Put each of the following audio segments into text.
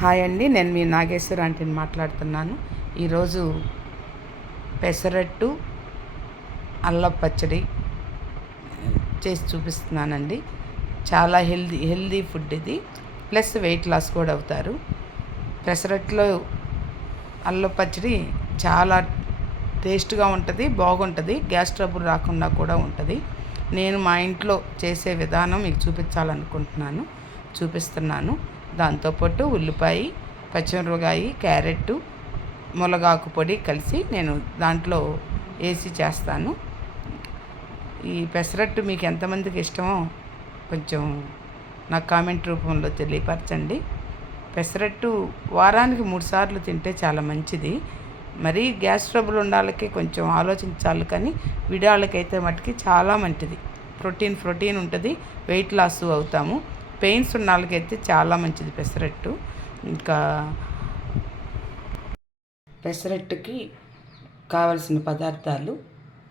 Hi అండి, నేను మీ నాగేశ్వర ఆంటీని మాట్లాడుతున్నాను. ఈరోజు పెసరట్టు అల్లం పచ్చడి చేసి చూపిస్తున్నానండి. చాలా హెల్దీ ఫుడ్ ఇది, ప్లస్ వెయిట్ లాస్ కూడా అవుతారు. పెసరట్టులో అల్లం పచ్చడి చాలా టేస్ట్గా ఉంటుంది, బాగుంటుంది. గ్యాస్ ట్రబుల్ రాకుండా కూడా ఉంటుంది. నేను మా ఇంట్లో చేసే విధానం మీకు చూపిస్తున్నాను. దాంతోపాటు ఉల్లిపాయ, పచ్చిమిరపకాయ, క్యారెట్, మునగాకు పొడి కలిసి నేను దాంట్లో వేసి చేస్తాను. ఈ పెసరట్టు మీకు ఎంతమందికి ఇష్టమో కొంచెం నాకు కామెంట్ రూపంలో తెలియపరచండి. పెసరట్టు వారానికి 3 సార్లు తింటే చాలా మంచిది. మరీ గ్యాస్ ట్రబుల్ ఉండాలకి కొంచెం ఆలోచించాలి, కానీ విడాళ్ళకైతే మటుకి చాలా మంచిది. ప్రోటీన్ ఉంటుంది, వెయిట్ లాస్ అవుతాము. పెయిన్స్ ఉన్న వాళ్ళకైతే చాలా మంచిది పెసరట్టు. ఇంకా పెసరట్టుకి కావలసిన పదార్థాలు: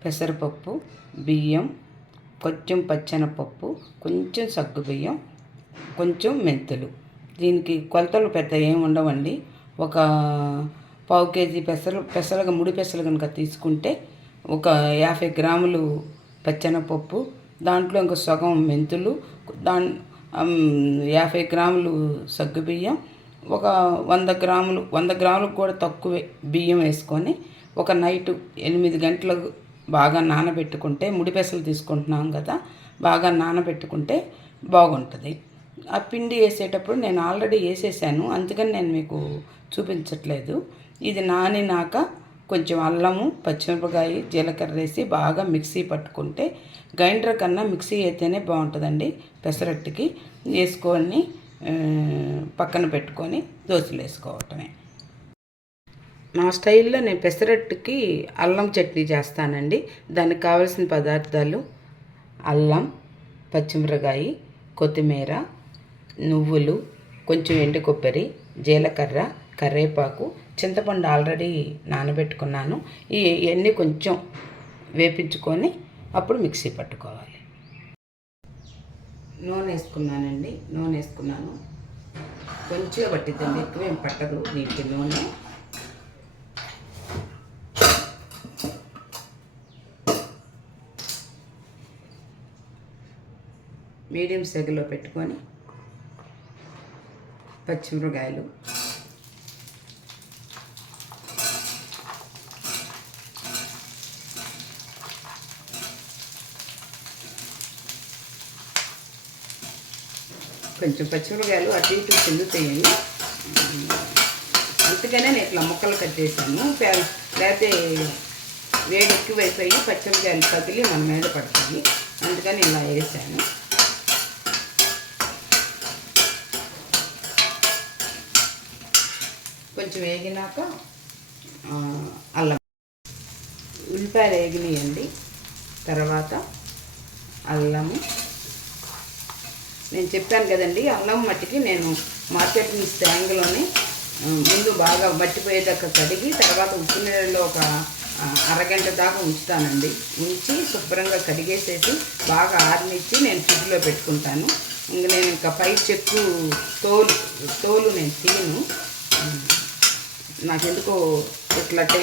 పెసరపప్పు, బియ్యం, కొంచెం పచ్చెనపప్పు, కొంచెం సగ్గుబియ్యం, కొంచెం మెంతులు. దీనికి కొలతలు పెద్ద ఏమి ఉండవండి. ఒక పావు కేజీ పెసలుగా ముడి పెసలు కనుక తీసుకుంటే ఒక 50 గ్రాములు పచ్చెనపప్పు, దాంట్లో ఇంకో సగం మెంతులు, 50 గ్రాములు సగ్గుబియ్యం, ఒక 100 గ్రాములకు కూడా తక్కువే బియ్యం వేసుకొని ఒక నైటు 8 గంటలకు బాగా నానబెట్టుకుంటే, ముడి పెసలు తీసుకుంటున్నాం కదా, బాగా నానబెట్టుకుంటే బాగుంటుంది. ఆ పిండి వేసేటప్పుడు నేను ఆల్రెడీ వేసేసాను, అందుకని నేను మీకు చూపించట్లేదు. ఇది నానినాక కొంచెం అల్లము, పచ్చిమిరపకాయ, జీలకర్ర వేసి బాగా మిక్సీ పట్టుకుంటే, గ్రైండర్ కన్నా మిక్సీ అయితేనే బాగుంటుందండి. పెసరట్టుకి వేసుకొని పక్కన పెట్టుకొని దోశలు వేసుకోవటమే. నా స్టైల్లో నేను పెసరట్టుకి అల్లం చట్నీ చేస్తానండి. దానికి కావాల్సిన పదార్థాలు: అల్లం, పచ్చిమిరపకాయ, కొత్తిమీర, నువ్వులు, కొంచెం ఎండు కొబ్బరి, జీలకర్ర, కరివేపాకు, చింతపండు ఆల్రెడీ నానబెట్టుకున్నాను. ఇవన్నీ కొంచెం వేపించుకొని అప్పుడు మిక్సీ పట్టుకోవాలి. నూనె వేసుకున్నాను. కొంచెం పట్టిద్దండి, ఎక్కువేం పట్టదు దీనికి నూనె. మీడియం సెగలో పెట్టుకొని పచ్చిమిరపకాయలు, కొంచెం పచ్చిమిరపకాయలు అటు ఇటు చెల్లుతాయండి, అందుకనే నేను ఇట్లా ముక్కలు కట్ చేశాను. లేకపోతే వేడి ఎక్కువైపోయి పచ్చిమిరపకాయలు పగిలి మన మీద పడుతుంది, అందుకని ఇలా వేసాను. కొంచెం వేగినాక అల్లం, ఉల్లిపాయలు వేగినాయండి. తర్వాత అల్లము, నేను చెప్పాను కదండి, అల్లం మట్టికి నేను మార్కెట్ నుంచి ట్యాంగ్లోనే ముందు బాగా మట్టిపోయేదాకా కడిగి, తర్వాత ఉప్పు నీళ్ళలో ఒక అరగంట దాకా ఉంచుతానండి. ఉంచి శుభ్రంగా కడిగేసేసి బాగా ఆరనిచ్చి నేను ఫ్రిడ్జ్లో పెట్టుకుంటాను. నేను ఇంకా పై చెక్కు తోలు నేను తీయను. నాకెందుకో ఇట్లంటే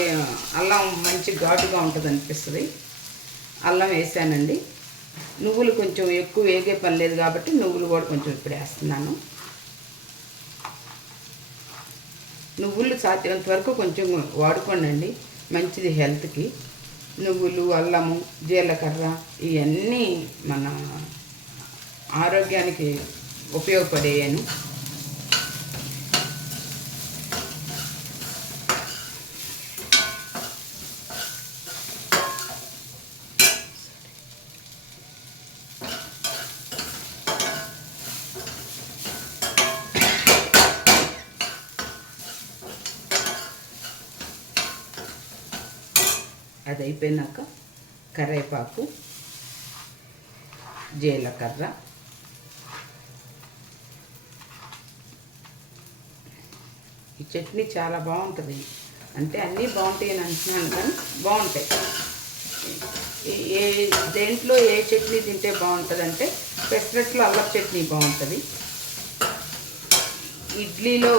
అల్లం మంచి ఘాటుగా ఉంటుంది అనిపిస్తుంది. అల్లం వేసానండి. నువ్వులు కొంచెం ఎక్కువ వేగే పని లేదు కాబట్టి నువ్వులు కూడా కొంచెం ఇప్పుడు వేస్తున్నాను. నువ్వులు సాధ్యమంత వరకు కొంచెం వాడుకోండి, మంచిది హెల్త్కి. నువ్వులు, అల్లము, జీలకర్ర ఇవన్నీ మన ఆరోగ్యానికి ఉపయోగపడేయను. అది అయిపోయినాక కరివేపాకు, జీలకర్ర, ఈ చట్నీ చాలా బాగుంటుంది. అంటే అన్నీ బాగుంటాయి అని అంటున్నాను, కానీ బాగుంటాయి. దేంట్లో ఏ చట్నీ తింటే బాగుంటుంది అంటే పెసరట్లో అల్లం చట్నీ బాగుంటుంది. ఇడ్లీలో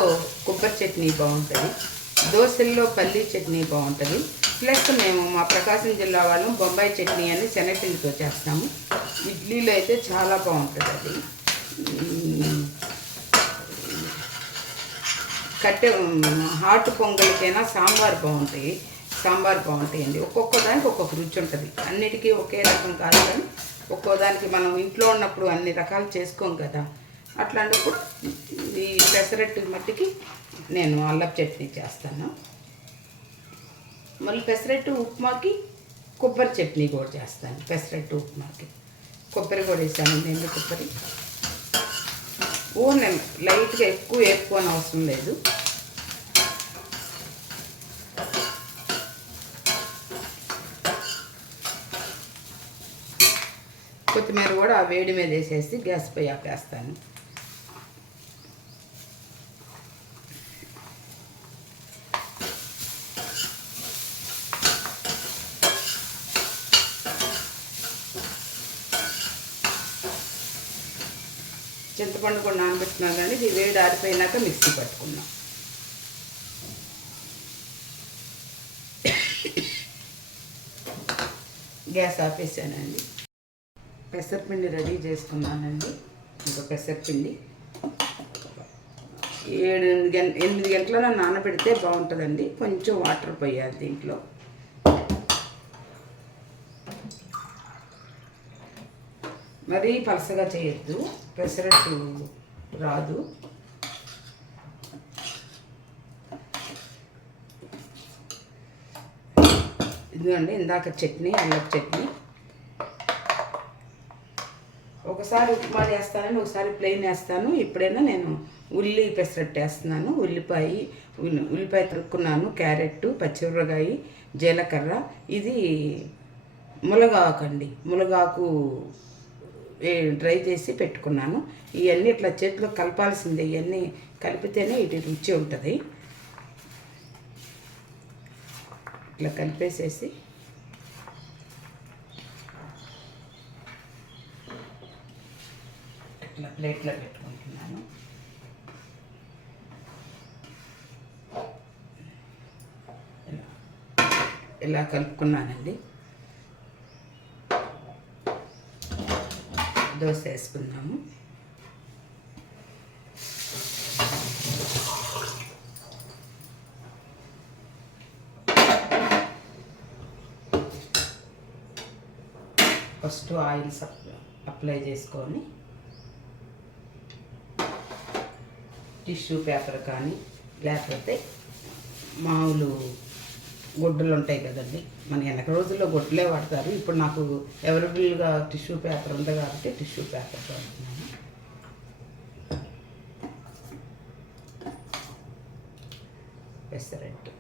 కొబ్బరి చట్నీ బాగుంటుంది, దోశల్లో పల్లీ చట్నీ బాగుంటుంది. ప్లస్ మేము మా ప్రకాశం జిల్లా వాళ్ళం బొంబాయి చట్నీ అని శనగపిండితో చేస్తాము. ఇడ్లీలో అయితే చాలా బాగుంటుంది అది. కట్టె హాట్ పొంగలికైనా సాంబార్ బాగుంటాయండి. ఒక్కొక్క దానికి ఒక్కొక్క రుచి ఉంటుంది. అన్నిటికీ ఒకే రకం కాదు, కానీ ఒక్కో దానికి మనం ఇంట్లో ఉన్నప్పుడు అన్ని రకాలు చేసుకోం కదా, అట్లాంటప్పుడు ఈ పెసరట్టు మట్టికి నేను అల్లపు చట్నీ చేస్తాను. మళ్ళీ పెసరట్టు ఉప్మాకి కొబ్బరి చట్నీ కూడా చేస్తాను. పెసరట్టు ఉప్మాకి కొబ్బరి కూడా వేసాను. నేను కొబ్బరి నేను లైట్గా ఎక్కువ వేసుకోని అవసరం లేదు. కొత్తిమీర కూడా ఆ వేడి మీద వేసేసి గ్యాస్ పై ఆపేస్తాను. చింతపండు కూడా నానబెట్టుకున్నాను, కానీ ఇది వేడి ఆరిపోయినాక మిక్సీ పట్టుకున్నాం. గ్యాస్ ఆపేసానండి. పెసరపిండి రెడీ చేసుకున్నానండి. ఇంకా పెసరపిండి 8 గంటల నానబెడితే బాగుంటుందండి. కొంచెం వాటర్ పోయాలి దీంట్లో. మరీ పలసగా చేయొద్దు, పెసరట్టు రాదు. ఇదిగోండి ఇందాక చట్నీ, అల్లపు చట్నీ. ఒకసారి ఉప్మా చేస్తానని ఒకసారి ప్లెయిన్ వేస్తాను. ఇప్పుడైనా నేను పెసరట్టు వేస్తున్నాను. ఉల్లిపాయ తరుక్కున్నాను, క్యారెట్, పచ్చిమిరపకాయ, జీలకర్ర. ఇది మునగాకు డ్రై చేసి పెట్టుకున్నాను. ఇవన్నీ ఇట్లా చేతిలో కలపాల్సిందే. ఇవన్నీ కలిపితేనే ఇటు రుచి ఉంటుంది. ఇట్లా కలిపేసేసి ఇట్లా ప్లేట్లో పెట్టుకుంటున్నాను. ఇలా కలుపుకున్నానండి. దోశ వేసుకుందాము. ఫస్ట్ ఆయిల్ అప్లై చేసుకొని టిష్యూ పేపర్ కానీ లేకపోతే మామూలు గుడ్డలు ఉంటాయి కదండి, మన వెనక రోజుల్లో గుడ్డలే వాడతారు. ఇప్పుడు నాకు అవైలబుల్గా టిష్యూ పేపర్ ఉంది కాబట్టి టిష్యూ పేపర్ వాడుతున్నాను. పెసరట్టు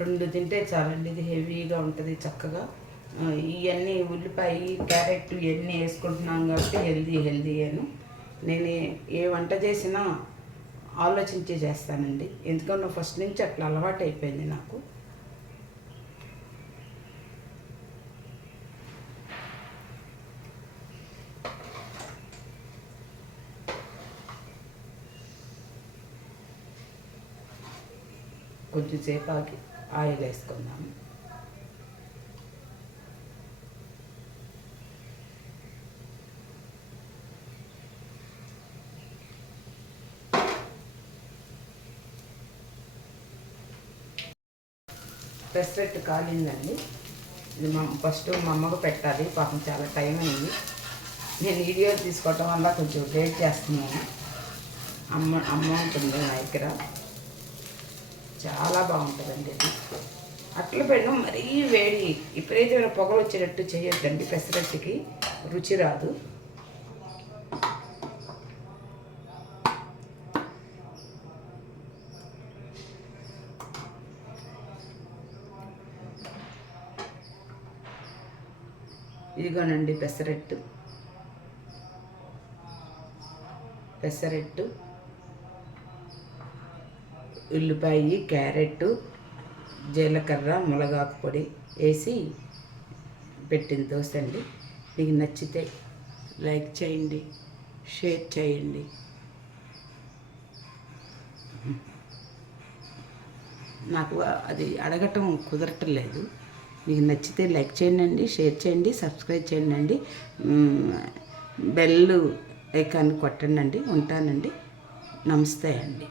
రెండు తింటే చాలండి. ఇది హెవీగా ఉంటుంది చక్కగా. ఇవన్నీ ఉల్లిపాయ, క్యారెట్ ఇవన్నీ వేసుకుంటున్నాం కాబట్టి హెల్దీను. నేను ఏ వంట చేసినా ఆలోచించి చేస్తానండి. ఎందుకంటే ఫస్ట్ నుంచి అట్లా అలవాటు అయిపోయింది నాకు. కొంచెంసేపు ఆగి ఆయిల్ వేసుకుందాము. పెసరట్టు కాలిందండి. ఇది ఫస్ట్ మా అమ్మకు పెట్టాలి. పాపం చాలా టైం అయింది. నేను వీడియో తీసుకోవటం వల్ల కొంచెం లేట్ చేస్తున్నాను. అమ్మ ఉంటుంది నా దగ్గర. చాలా బాగుంటుందండి ఇది. అట్ల పెన్ను మరీ వేడి విపరీతమైన పొగలు వచ్చేటట్టు చేయొద్దండి. పెసరట్టుకి రుచి రాదు. ఇదిగోనండి పెసరట్టు, ఉల్లిపాయ, క్యారెట్, జీలకర్ర మునగాకు పొడి వేసి పెట్టిన దోశ అండి. మీకు నచ్చితే లైక్ చేయండి, షేర్ చేయండి. నాకు అది అడగటం కుదరటం లేదు. మీకు నచ్చితే లైక్ చేయండి, షేర్ చేయండి, సబ్స్క్రైబ్ చేయండి. బెల్ ఐకాన్ కొట్టండి. ఉంటానండి. నమస్తే అండి.